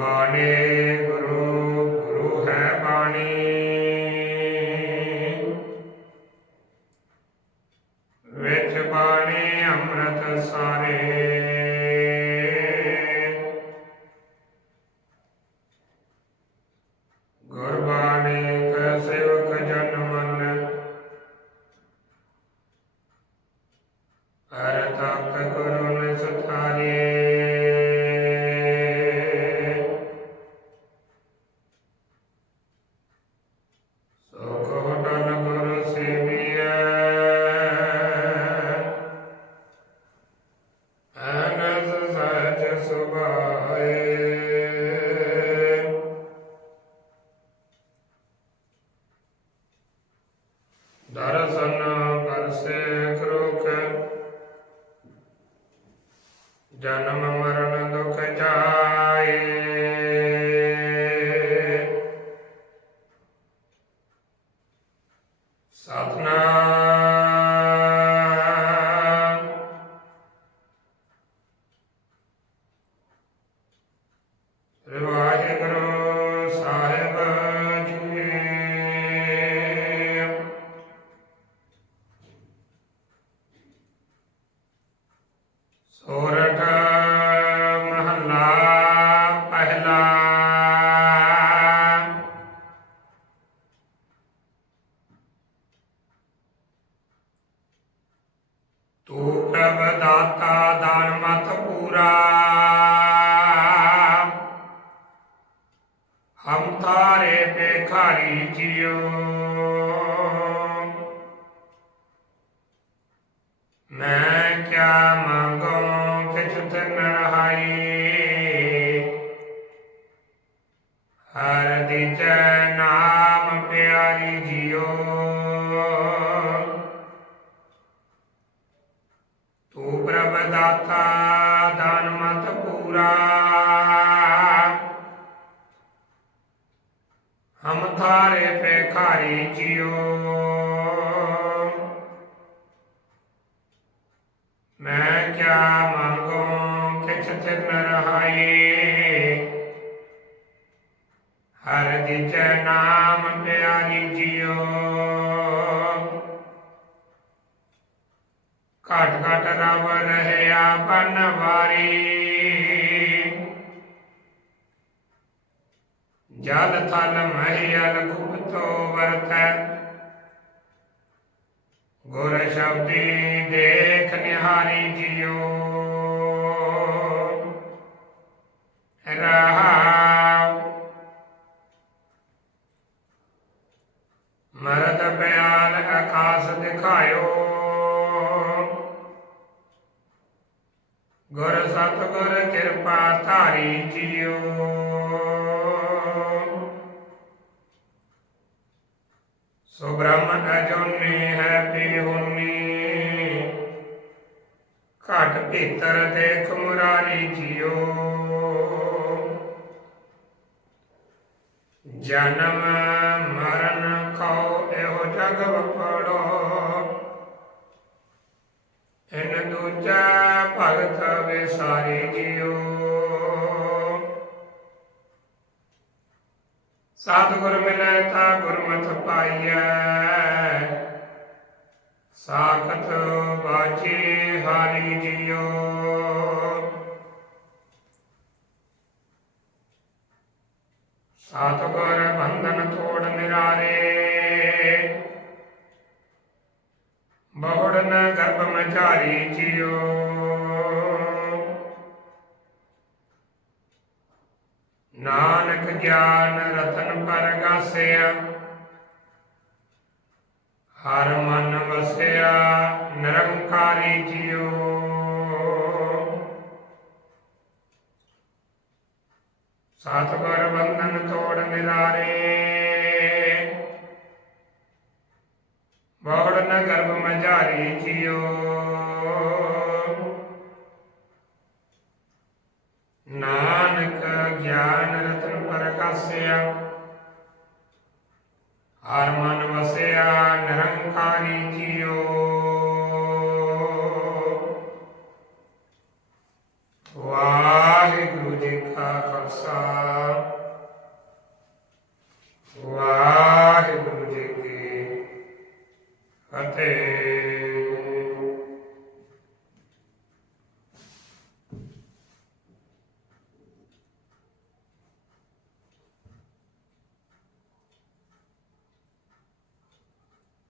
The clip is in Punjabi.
ਸੁਬਾਣੇ ਗੁਰੂ ਗੁਰੂ ਹੈ ਬਾਣੀ ਵਿੱਚ ਬਾਣੀ ਅੰਮ੍ਰਿਤ ਸਾਰੇ ਸੁਭਾਏ ਦਰਸ਼ਨ ਕਰਸੇ ਕਰੋਕ ਜਨਮ ਵਾਹਿਗੁਰੂ ਸਾਹਿਬ ਜੀ ਸੋਰਠ ਮਹੱਲਾ ਪਹਿਲਾ ਤੂੰ ਪ੍ਰਭ ਦਾਤਾ ਦਾਨ ਮਤ ਪੂਰਾ ਹਮ ਤਾਰੇ ਭੇਖਾਰੀ ਜਿਉ ਮੈਂ ਕਿਆ ਮੰਗੋ ਕਿਛ ਤਿਨ ਰਹਾਈ? ਹਰ ਦਿਜੈ ਨਾਮ ਹਮ ਥਾਰੇ ਭੇਖਾਰੀ ਜਿਉ ਮੈਂ ਕਿਆ ਮੰਗੋ ਕਿਛ ਤਿਨ ਰਹਾਈ ਹਰ ਦਿਜੈ ਨਾਮ ਪਿਆਰੀ ਜਿਉ ਘਟ ਘਟ ਰਵ ਰਹਿਆ ਬਨਵਾਰੀ ਜਲ ਥਲ ਮਹੀਲ ਗੁਪਤੋ ਵਰਤੈ। ਗੁਰ ਸ਼ਬਦੀ ਦੇਖ ਨਿਹਾਰੀ ਜਿਉ। ਰਹਾਉ ਮਰਦ ਪਿਆਲ ਆਕਾਸ ਦਿਖਾਇਓ। ਗੁਰ ਸਤਿਗੁਰ ਕਿਰਪਾ ਧਾਰੀ ਜਿਉ। ਸੋ ਬ੍ਰਹਮ ਅਜੋਨੀ ਹੈ ਪੀਹੁਨੀ ਘਟ ਭੀਤਰ ਦੇਖ ਮੁਰਾਰੀ ਜਿਉ ਜਨਮ ਮਰਨ ਕਉ ਇਹੋ ਜਗ ਵਪੜੋ। ਇਨ ਦੂਜਾ ਭਗਤ ਵਿਸਾਰੀ ਜਿਉ ਸਤਿਗੁਰ ਮਿਲੈ ਤਾ ਗੁਰਮਤਿ ਪਾਈਐ। ਸਾਖਤ ਬਾਜੀ ਹਾਰੀ ਜਿਉ। ਸਤਿਗੁਰ ਬੰਧਨ ਤੋੜ ਨਿਰਾਰੇ। ਬਹੁੜਨ ਗਰਭ ਮਝਾਰੀ ਜਿਉ। ਨਾਨਕ ਗਿਆਨ ਰਤਨ ਪਰਗਾਸਿਆ ਹਰ ਮਨ ਵਸਿਆ, ਨਿਰੰਕਾਰੀ ਜਿਉ ਸਤਿਗੁਰ ਬੰਧਨ ਤੋੜ ਨਿਰਾਰੇ। ਬਹੁੜਨ ਗਰਭ ਮਝਾਰੀ ਜਿਉ ਨਾਨਕ ਗਿਆਨ ਰਤਨ ਪ੍ਰਕਾਸਿਆ, ਹਰ ਮਨ ਵਸਿਆ ਨਿਰੰਕਾਰੀ ਜੀਓ ਵਾਹਿਗੁਰੂ ਜੀ ਕਾ ਖਾਲਸਾ